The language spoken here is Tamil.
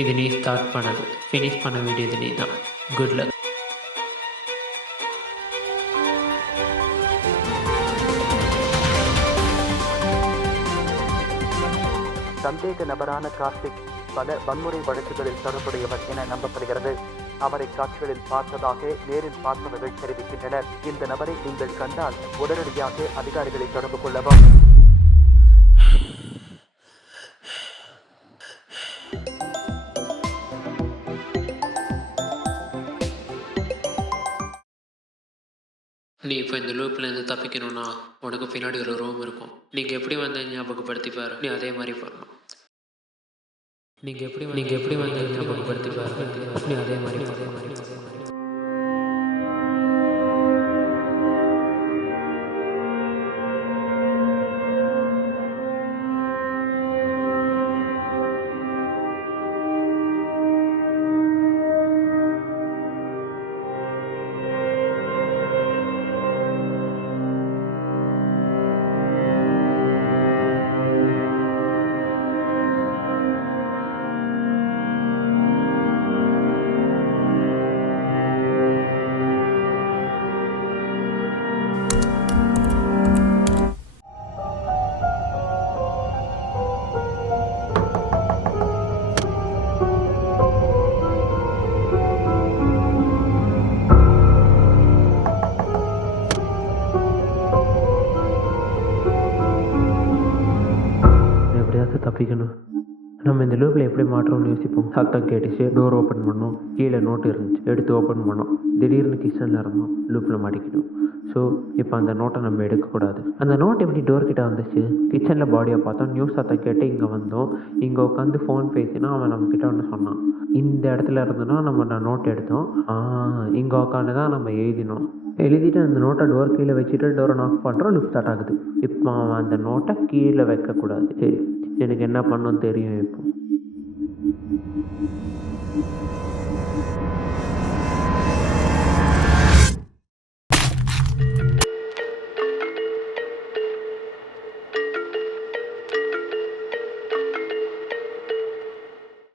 இது நீ ஸ்டார்ட் பண்ணது, ஃபினிஷ் பண்ண வேண்டியது நீ தான். Good luck. சந்தேக நபரான கார்த்திக் பல வன்முறை வழக்குகளில் தொடர்புடையவர் என நம்பப்படுகிறது. அவரை காட்சிகளில் பார்த்ததாக நேரில் பார்த்தவர்கள் தெரிவிக்கின்றனர். இந்த நபரை நீங்கள் கண்டால் உடனடியாக அதிகாரிகளை தொடர்பு கொள்ளவும். நீ இப்போ இந்த லூப்லேருந்து தப்பிக்கணும்னா உனக்கு பின்னாடி ஒரு ரூம் இருக்கும். நீங்கள் எப்படி வந்து ஞாபகப்படுத்திப்பார், நீ அதே மாதிரி பண்ணணும். நீங்கள் எப்படி வந்து ஞாபகப்படுத்திப்பார், நீ அதே மாதிரி பண்ணணும். எப்படியாவது தப்பிக்கணும். நம்ம இந்த லூப்பில் எப்படி மாற்றோம்னு யோசிப்போம். சத்தம் கேட்டுச்சு, டோர் ஓப்பன் பண்ணோம், கீழே நோட்டு இருந்துச்சு, எடுத்து ஓப்பன் பண்ணோம். திடீர்னு கிச்சனில் இருந்தோம், லூப்பில் மாட்டிக்கிட்டோம். ஸோ இப்போ அந்த நோட்டை நம்ம எடுக்கக்கூடாது. அந்த நோட் எப்படி டோர் கிட்ட வந்துச்சு? கிச்சனில் பாடியை பார்த்தோம், நியூஸ் சத்தம் கேட்டு இங்கே வந்தோம். இங்கே உட்காந்து ஃபோன் பேசினா அவன் நம்மக்கிட்ட ஒன்று சொன்னான். இந்த இடத்துல இருந்தோன்னா நம்ம நோட் எடுத்தோம். இங்கே உட்காந்து தான் நம்ம எழுதிட்டு அந்த நோட்டை டோர் கீழே வச்சுட்டு டோரை நாக் பண்ணுறோம், லிஃப்ட் ஸ்டார்ட் ஆகுது. இப்போ அவன் அந்த நோட்டை கீழே வைக்கக்கூடாது. சரி, எனக்கு என்ன பண்ணணும்னு தெரியும் இப்போ.